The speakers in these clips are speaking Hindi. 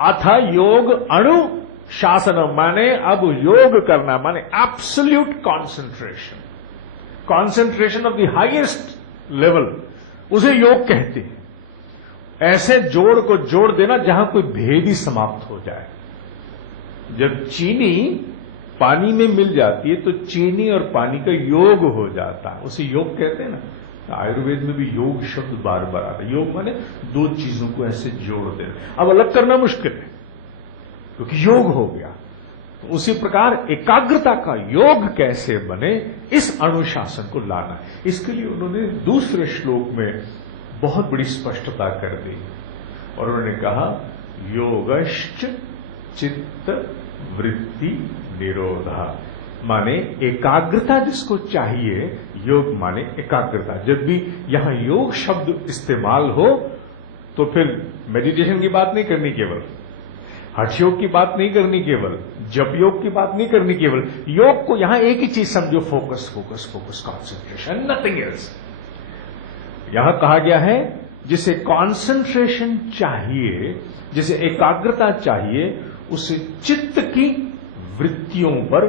अथ योग अनुशासन, माने अब योग करना माने absolute concentration, concentration of the highest level, उसे योग कहते हैं। ऐसे जोड़ को जोड़ देना जहां कोई भेद ही समाप्त हो जाए। जब चीनी पानी में मिल जाती है तो चीनी और पानी का योग हो जाता है, उसे योग कहते हैं ना। आयुर्वेद में भी योग शब्द बार बार आता है। योग माने दो चीजों को ऐसे जोड़ देना। अब अलग करना मुश्किल है क्योंकि योग हो गया। तो उसी प्रकार एकाग्रता का योग कैसे बने, इस अनुशासन को लाना है। इसके लिए उन्होंने दूसरे श्लोक में बहुत बड़ी स्पष्टता कर दी और उन्होंने कहा योगश्च चित्त वृत्ति निरोधा, माने एकाग्रता जिसको चाहिए, योग माने एकाग्रता। जब भी यहां योग शब्द इस्तेमाल हो तो फिर मेडिटेशन की बात नहीं करनी, केवल हठ योग की बात नहीं करनी, केवल जप योग की बात नहीं करनी, केवल योग को यहां एक ही चीज समझो, focus focus focus, concentration, nothing else. यहां कहा गया है जिसे कॉन्सेंट्रेशन चाहिए, जिसे एकाग्रता चाहिए, उसे चित्त की वृत्तियों पर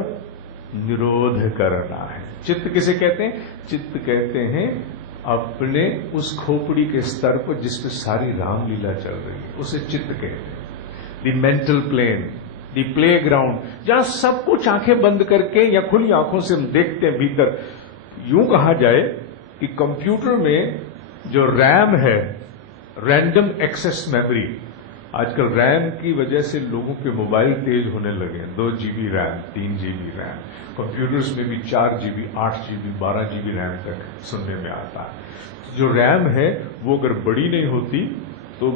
निरोध करना है। चित्त किसे कहते हैं? चित्त कहते हैं अपने उस खोपड़ी के स्तर पर जिसपे सारी रामलीला चल रही है, उसे चित्त कहते हैं। The mental plane, the playground, जहां सब कुछ आंखें बंद करके या खुली आंखों से हम देखते हैं भीतर। यूं कहा जाए कि कंप्यूटर में जो रैम है, रैंडम एक्सेस मेमोरी, आजकल रैम की वजह से लोगों के मोबाइल तेज होने लगे हैं। 2 GB RAM, 3 GB RAM, computers में भी 4 GB, 8 GB, 12 GB रैम तक सुनने में आता है। तो जो रैम है वो अगर बड़ी नहीं होती तो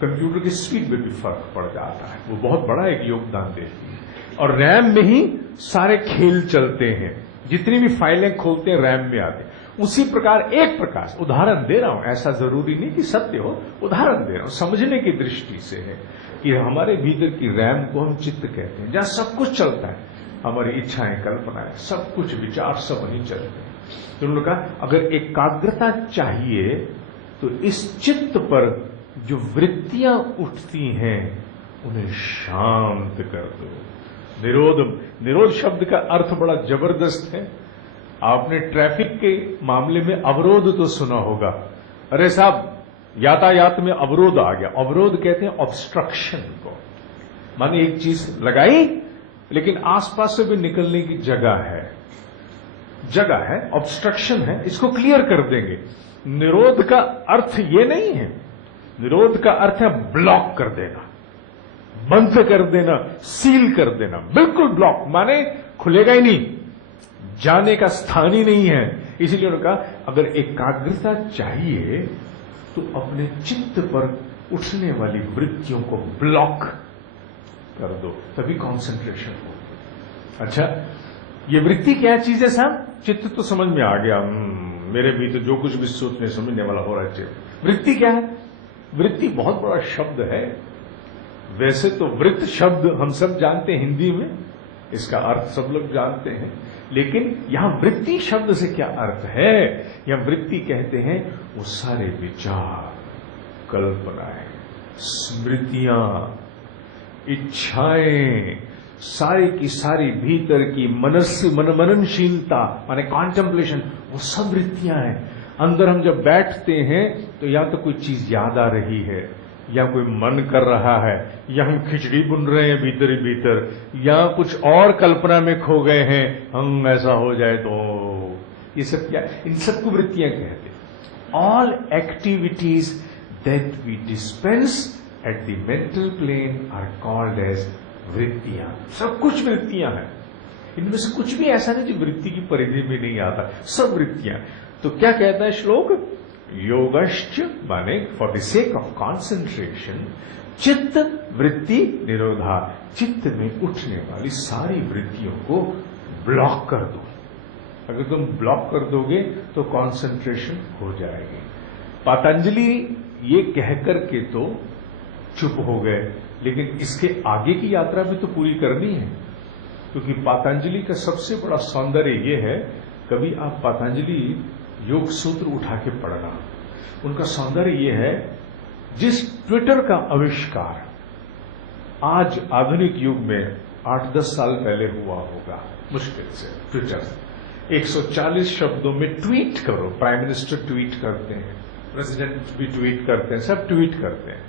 कंप्यूटर की स्पीड में भी फर्क पड़ जाता है। वो बहुत बड़ा एक योगदान देती है। और रैम में ही सारे खेल चलते हैं, जितनी भी फाइलें खोलते हैं रैम में आते हैं। उसी प्रकार एक प्रकार उदाहरण दे रहा हूं, ऐसा जरूरी नहीं कि सत्य हो, उदाहरण दे रहा हूं समझने की दृष्टि से है कि हमारे भीतर की रैम को हम चित्त कहते हैं, जहां सब कुछ चलता है, हमारी इच्छाएं, कल्पनाएं, सब कुछ, विचार सब वहीं चलते हैं। तो उन्होंने कहा अगर एकाग्रता चाहिए तो इस चित्त पर जो वृत्तियां उठती हैं उन्हें शांत कर दो। निरोध शब्द का अर्थ बड़ा जबरदस्त है। आपने ट्रैफिक के मामले में अवरोध तो सुना होगा। अरे साहब यातायात में अवरोध आ गया। अवरोध कहते हैं ऑब्स्ट्रक्शन को, माने एक चीज लगाई लेकिन आसपास से भी निकलने की जगह है, ऑब्स्ट्रक्शन है, इसको क्लियर कर देंगे। निरोध का अर्थ ये नहीं है। निरोध का अर्थ है ब्लॉक कर देना, बंद कर देना, सील कर देना, बिल्कुल ब्लॉक, माने खुलेगा ही नहीं, जाने का स्थान ही नहीं है। इसीलिए उन्होंने कहा अगर एकाग्रता चाहिए तो अपने चित्त पर उठने वाली वृत्तियों को ब्लॉक कर दो, तभी कंसंट्रेशन हो। अच्छा, ये वृत्ति क्या चीज है साहब? चित्त तो समझ में आ गया, मेरे भी तो जो कुछ भी सोचने समझने वाला हो रहा है चित्त। वृत्ति क्या है? वृत्ति बहुत बड़ा शब्द है। वैसे तो वृत्त शब्द हम सब जानते हैं, हिंदी में इसका अर्थ सब लोग जानते हैं, लेकिन यहां वृत्ति शब्द से क्या अर्थ है? या वृत्ति कहते हैं वो सारे विचार, कल्पनाएं, स्मृतियां, इच्छाएं, सारी की सारी भीतर की मननशीलता माने कॉन्टेम्पलेशन, वो सब वृत्तियां हैं। अंदर हम जब बैठते हैं तो या तो कोई चीज याद आ रही है, या कोई मन कर रहा है, या हम खिचड़ी बुन रहे हैं भीतर ही भीतर, या कुछ और कल्पना में खो गए हैं, हम ऐसा हो जाए तो। ये सब क्या? इन सबको वृत्तियां कहते हैं। All activities that we dispense at the mental plane are called as वृत्तियां। सब कुछ वृत्तियां हैं। इनमें से कुछ भी ऐसा नहीं जो वृत्ति की परिधि में नहीं आता, सब वृत्तियां। तो क्या कहता है श्लोक? योगश्च माने for the sake of concentration, चित्त वृत्ति निरोधा, चित्त में उठने वाली सारी वृत्तियों को ब्लॉक कर दो। अगर तुम ब्लॉक कर दोगे तो कॉन्सेंट्रेशन हो जाएगी। पतंजलि ये कहकर के तो चुप हो गए, लेकिन इसके आगे की यात्रा भी तो पूरी करनी है, क्योंकि पतंजलि का सबसे बड़ा सौंदर्य ये है, कभी आप पतंजलि योग सूत्र उठा के पढ़ना, उनका सौंदर्य ये है, जिस ट्विटर का आविष्कार आज आधुनिक युग में 8-10 साल पहले हुआ होगा मुश्किल से। ट्विटर 140 शब्दों में ट्वीट करो, प्राइम मिनिस्टर ट्वीट करते हैं, प्रेसिडेंट भी ट्वीट करते हैं, सब ट्वीट करते हैं।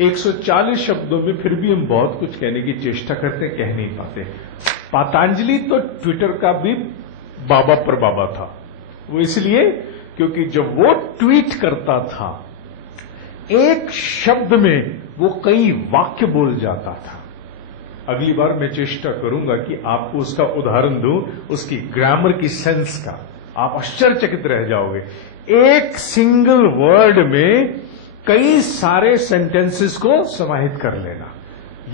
140 शब्दों में फिर भी हम बहुत कुछ कहने की चेष्टा करते हैं, कह नहीं पाते। पतंजलि तो ट्विटर का भी बाबा पर बाबा था। वो इसलिए क्योंकि जब वो ट्वीट करता था, एक शब्द में वो कई वाक्य बोल जाता था। अगली बार मैं चेष्टा करूंगा कि आपको उसका उदाहरण दूं, उसकी ग्रामर की सेंस का। आप आश्चर्यचकित रह जाओगे। एक सिंगल वर्ड में कई सारे सेंटेंसेस को समाहित कर लेना,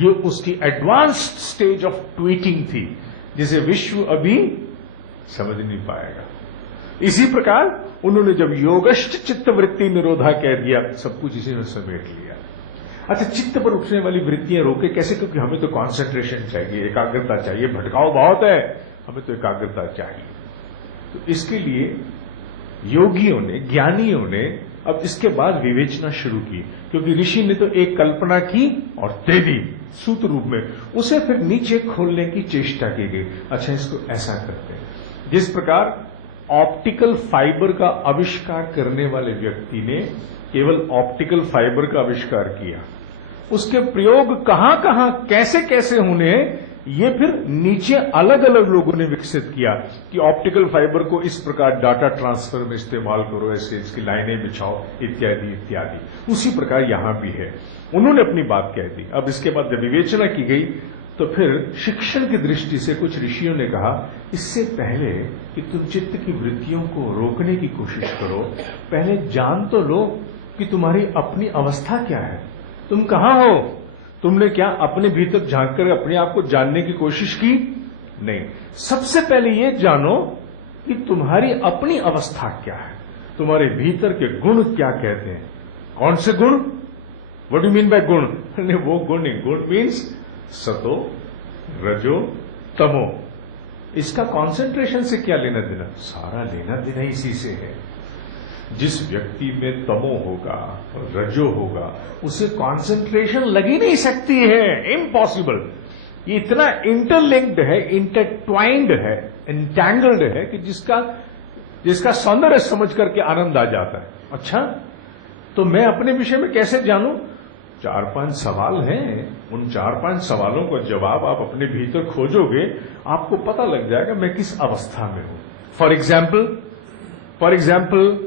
ये उसकी एडवांस्ड स्टेज ऑफ ट्वीटिंग थी, जिसे विश्व अभी समझ नहीं पाएगा। इसी प्रकार उन्होंने जब योगश्च चित्त वृत्ति निरोधा कह दिया, सब कुछ इसी में समेट लिया। अच्छा, चित्त पर उठने वाली वृत्तियां रोके कैसे? क्योंकि हमें तो कॉन्सेंट्रेशन चाहिए, एकाग्रता चाहिए, भटकाव बहुत है, हमें तो एकाग्रता चाहिए। तो इसके लिए योगियों ने, ज्ञानियों ने अब इसके बाद विवेचना शुरू की, क्योंकि ऋषि ने तो एक कल्पना की और दे दी सूत्र रूप में, उसे फिर नीचे खोलने की चेष्टा की गई। अच्छा, इसको ऐसा करते हैं। जिस प्रकार ऑप्टिकल फाइबर का आविष्कार करने वाले व्यक्ति ने केवल ऑप्टिकल फाइबर का आविष्कार किया, उसके प्रयोग कहां कहां कैसे कैसे होने, ये फिर नीचे अलग अलग लोगों ने विकसित किया कि ऑप्टिकल फाइबर को इस प्रकार डाटा ट्रांसफर में इस्तेमाल करो, ऐसे इसकी लाइनें बिछाओ, इत्यादि इत्यादि। उसी प्रकार यहां भी है। उन्होंने अपनी बात कह दी। अब इसके बाद जब विवेचना की गई तो फिर शिक्षण की दृष्टि से कुछ ऋषियों ने कहा, इससे पहले कि तुम चित्त की वृत्तियों को रोकने की कोशिश करो, पहले जान तो लो कि तुम्हारी अपनी अवस्था क्या है, तुम कहां हो। तुमने क्या अपने भीतर झांक कर अपने आप को जानने की कोशिश की? नहीं। सबसे पहले ये जानो कि तुम्हारी अपनी अवस्था क्या है, तुम्हारे भीतर के गुण क्या कहते हैं। कौन से गुण? व्हाट डू मीन बाय गुण? वो गुण नहीं, गुण मीन्स सतो, रजो, तमो। इसका कॉन्सेंट्रेशन से क्या लेना देना? सारा लेना देना इसी से है। जिस व्यक्ति में तमो होगा, रजो होगा, उसे कॉन्सेंट्रेशन लग ही नहीं सकती है, इम्पॉसिबल। ये इतना इंटरलिंक्ड है, इंटरट्वाइंड है, एंटैंगल्ड है कि जिसका सौंदर्य समझ करके आनंद आ जाता है। अच्छा, तो मैं अपने विषय में कैसे जानूं? 4-5 सवाल हैं, उन 4-5 सवालों का जवाब आप अपने भीतर खोजोगे, आपको पता लग जाएगा मैं किस अवस्था में हूं। फॉर एग्जाम्पल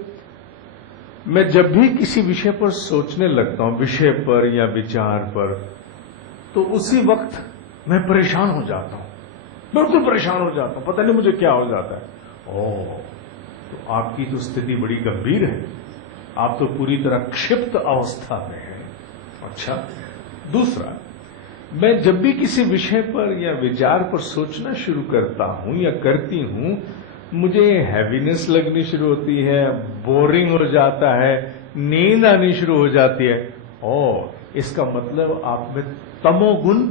मैं जब भी किसी विषय पर सोचने लगता हूं, विषय पर या विचार पर, तो उसी वक्त मैं परेशान हो जाता हूं, बिल्कुल परेशान हो जाता हूं, पता नहीं मुझे क्या हो जाता है। ओह, तो आपकी तो स्थिति बड़ी गंभीर है, आप तो पूरी तरह क्षिप्त अवस्था में हैं। अच्छा, दूसरा, मैं जब भी किसी विषय पर या विचार पर सोचना शुरू करता हूं या करती हूं, मुझे हैवीनेस लगनी शुरू होती है, बोरिंग हो जाता है, नींद आनी शुरू हो जाती है। और इसका मतलब आप में तमोगुण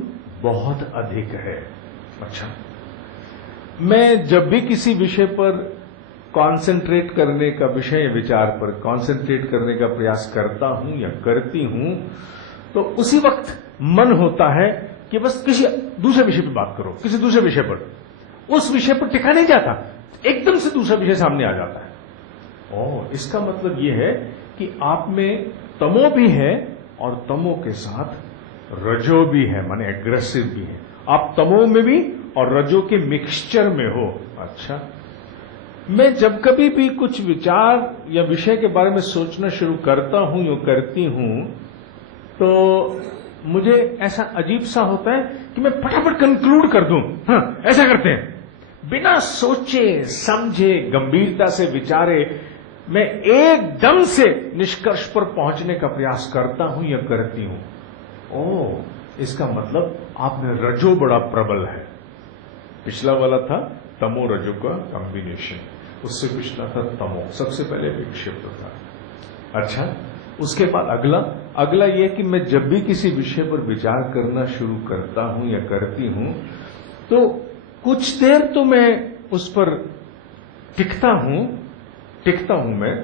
बहुत अधिक है। अच्छा, मैं जब भी किसी विषय पर कॉन्सेंट्रेट करने का, विषय विचार पर कॉन्सेंट्रेट करने का प्रयास करता हूं या करती हूं, तो उसी वक्त मन होता है कि बस किसी दूसरे विषय पर बात करो, किसी दूसरे विषय पर। उस विषय पर टिका नहीं जाता, एकदम से दूसरा विषय सामने आ जाता है। ओह, इसका मतलब यह है कि आप में तमो भी है और तमो के साथ रजो भी है, माने एग्रेसिव भी है। आप तमो में भी और रजो के मिक्सचर में हो। अच्छा, मैं जब कभी भी कुछ विचार या विषय के बारे में सोचना शुरू करता हूं या करती हूं, तो मुझे ऐसा अजीब सा होता है कि मैं फटाफट कंक्लूड कर दूं। हाँ, ऐसा करते हैं, बिना सोचे समझे, गंभीरता से विचारे, मैं एकदम से निष्कर्ष पर पहुंचने का प्रयास करता हूं या करती हूं। ओह, इसका मतलब आप में रजो बड़ा प्रबल है। पिछला वाला था तमो रजो का कॉम्बिनेशन, उससे पिछला था तमो, सबसे पहले विक्षिप्त था। अच्छा, उसके बाद अगला यह कि मैं जब भी किसी विषय पर विचार करना शुरू करता हूं या करती हूं, तो कुछ देर तो मैं उस पर टिकता हूं मैं,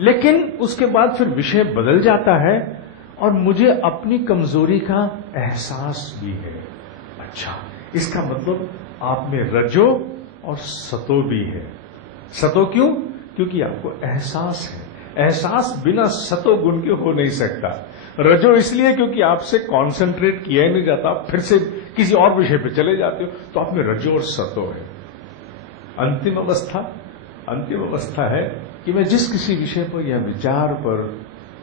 लेकिन उसके बाद फिर विषय बदल जाता है और मुझे अपनी कमजोरी का एहसास भी है। अच्छा, इसका मतलब आप में रजो और सतो भी है। सतो क्यों? क्योंकि आपको एहसास है। एहसास बिना सतो गुण के हो नहीं सकता। रजो इसलिए क्योंकि आपसे कंसंट्रेट किया ही नहीं जाता, फिर से किसी और विषय पे चले जाते हो, तो आप में रजो और सतो है। अंतिम अवस्था है कि मैं जिस किसी विषय पर या विचार पर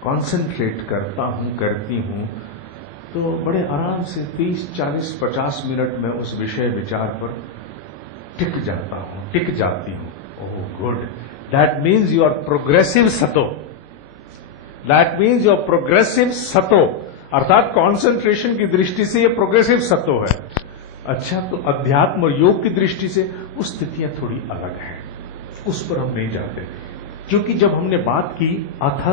कंसंट्रेट करता हूं, करती हूं, तो बड़े आराम से 30, 40, 50 मिनट में उस विषय विचार पर टिक जाता हूं, टिक जाती हूं। Oh good, that means you are progressive सतो। That means you are progressive सतो, अर्थात कंसंट्रेशन की दृष्टि से ये प्रोग्रेसिव सतो है। अच्छा, तो अध्यात्म और योग की दृष्टि से वो स्थितियां थोड़ी अलग हैं, उस पर हम नहीं जाते, क्योंकि जब हमने बात की अथ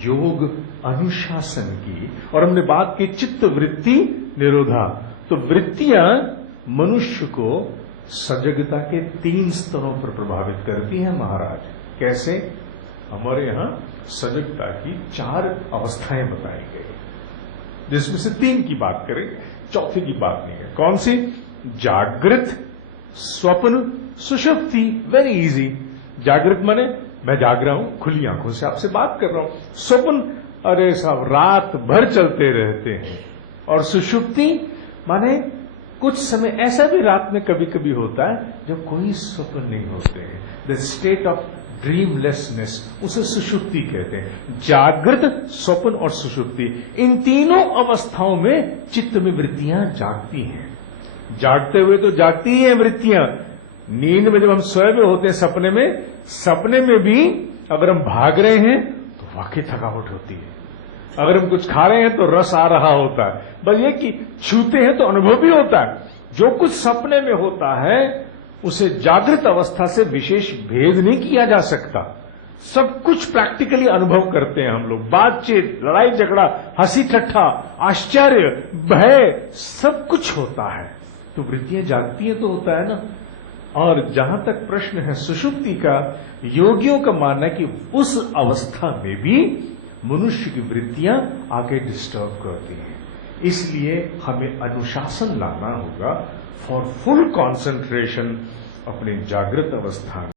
योग अनुशासन की और हमने बात की चित्त वृत्ति निरोधा, तो वृत्तियां मनुष्य को सजगता के 3 स्तरों पर प्रभावित करती हैं महाराज। कैसे? हमारे यहां सजगता की 4 अवस्थाएं बताई गई, जिसमें से 3 की बात करें, चौथी की बात नहीं है। कौन सी? जागृत, स्वप्न, सुषुप्ति। Very easy. जागृत माने मैं जाग रहा हूं, खुली आंखों से आपसे बात कर रहा हूं। स्वप्न, अरे साहब रात भर चलते रहते हैं। और सुषुप्ति माने कुछ समय ऐसा भी रात में कभी कभी होता है जब कोई स्वप्न नहीं होते हैं, द स्टेट ऑफ ड्रीमलेसनेस, उसे सुषुप्ति कहते हैं। जागृत, स्वप्न और सुषुप्ति, इन तीनों अवस्थाओं में चित्त में वृत्तियां जागती हैं। जागते हुए तो जागती ही हैं वृत्तियां। नींद में जब हम सोए हुए होते हैं सपने में भी अगर हम भाग रहे हैं तो वाकई थकावट होती है। अगर हम कुछ खा रहे हैं तो रस आ रहा होता है। बस ये कि छूते हैं तो अनुभव भी होता है। जो कुछ सपने में होता है उसे जागृत अवस्था से विशेष भेद नहीं किया जा सकता। सब कुछ प्रैक्टिकली अनुभव करते हैं हम लोग। बातचीत, लड़ाई झगड़ा, हंसी ठट्ठा, आश्चर्य, भय, सब कुछ होता है। तो वृत्तियां जागती हैं तो होता है ना। और जहां तक प्रश्न है सुषुप्ति का, योगियों का मानना है कि उस अवस्था में भी मनुष्य की वृत्तियां आके डिस्टर्ब करती हैं। इसलिए हमें अनुशासन लाना होगा फॉर फुल कंसंट्रेशन अपने जागृत अवस्था में।